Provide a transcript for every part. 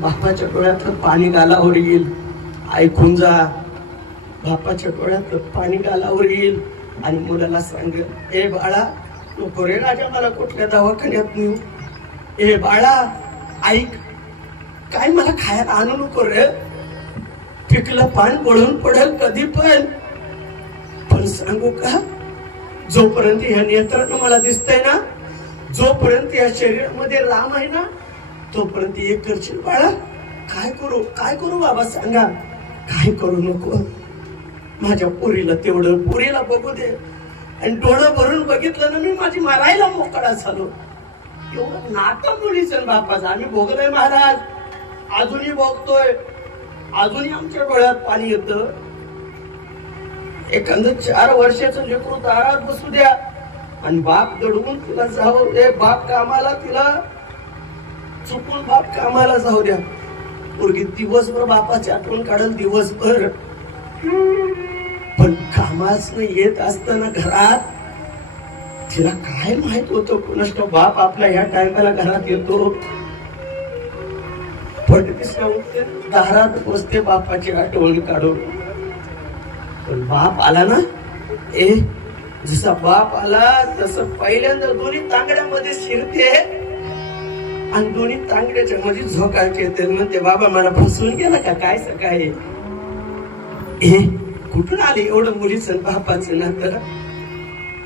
बापाच्या डोळ्यातलं पाणी गालावर येईल, ऐकून जा. बापाच्या डोळ्यातलं पाणी गालावर येईल आणि मुलाला सांगेल, ए बाळा नको रे राजा मला कुठल्या दवाखान्यात नेऊ. ए बाळा ऐक, काय मला खायला आणू नको रे, पिकलं पान पडून पडेल कधी पण सांगू का, जोपर्यंत ह्या नेत्रानं मला दिसतंय ना, जोपर्यंत या शरीरामध्ये राम आहे ना, तोपर्यंत एक करशील बाळा. काय करू बाबा सांगा, काय करू नको. माझ्या पोरीला तेवढं पोरीला बघू दे. आणि डोळं भरून बघितलं ना मी, माझी मारायला मोकळा झालो. एवढं नाटक मुलीचं बापाचं आम्ही भोगलोय महाराज, अजूनही भोगतोय, अजूनही आमच्या डोळ्यात पाणी येतं. एखादं 4 वर्षाचं लेकरू दारात बसू द्या आणि बाप दडवून तिला जाऊ दे, बाप कामाला, तिला चुकून बाप कामाला जाऊ द्या. पोरगी दिवसभर बापाची आठवण काढल दिवसभर, पण कामाच येत असताना घरात तिला काय माहित होतं कोणाच बाप आपला ह्या टायमाला घरात येतो. दारात बसते बापाची आठवण काढून. पण बाप आला ना, जसा बाप आला तसं पहिल्यांदा दोन्ही तांगड्यामध्ये शिरते आणि दोन्ही तांगड्याच्या मध्ये झोकायचे येते. म्हणते बाबा मला फसवून गेला का काय सकाळी, कुठून आले एवढं मुलीचं बापाचं नातं,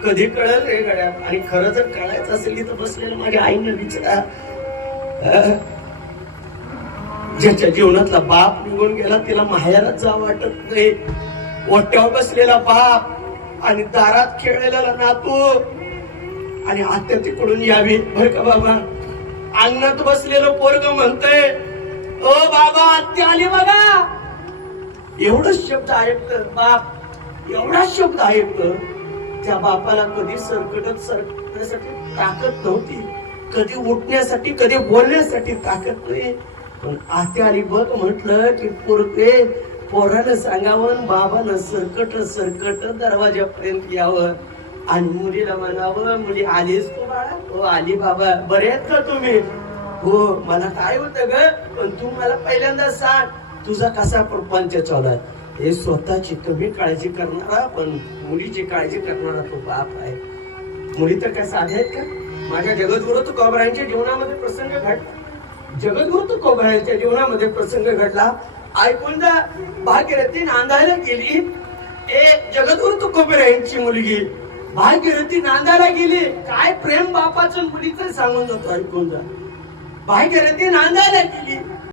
कधी कळलं रे गड्या. आणि खरं जर कळायचं असेल तर बसलेलं माझ्या आईनं विचारा, ज्याच्या जीवनातला बाप निघून गेला तिला माहेरात जा वाटत नाही. ओट्यावर बसलेला बाप आणि दारात खेळलेला नातू आणि आत्या तिकडून यावी बर का बाबा. अंगणात बसलेलं पोरग म्हणतंय, ओ बाबा आत्या आली बघा. एवढंच शब्द ऐकतं बाप, एवढाच शब्द ऐकतं. त्या बापाला कधी सरकण्यासाठी ताकद नव्हती, कधी उठण्यासाठी, कधी बोलण्यासाठी ताकद नाही. पण आत्या आली बघ म्हटलं की पोरानं सांगावं, बाबानं सरकट दरवाजापर्यंत यावं आणि मुलीला म्हणावं, मुली आलीस तू बाळा. हो आली बाबा, बरे आहेत का तुम्ही. हो मला काय होतं ग, पण तू मला पहिल्यांदा सांग तुझा कसा प्रपंच चालला. हे स्वतःची कमी काळजी करणारा पण मुलीची काळजी करणारा तो बाप आहे. मुली तर काय साध्या आहेत का. माझ्या जगद्गुरु तुकोबारायांच्या जीवनामध्ये प्रसंग घडला, जगद्गुरु तुकोबारायांच्या जीवनामध्ये प्रसंग घडला. ऐकून जा. भागीरथी नांदायला गेली, जगद्गुरु तुकोबारायांची मुलगी भागीरथी नांदायला गेली. काय प्रेम बापाचं मुलीचं सांगून जातो, ऐकून जा. भागीरथी नांदायला गेली,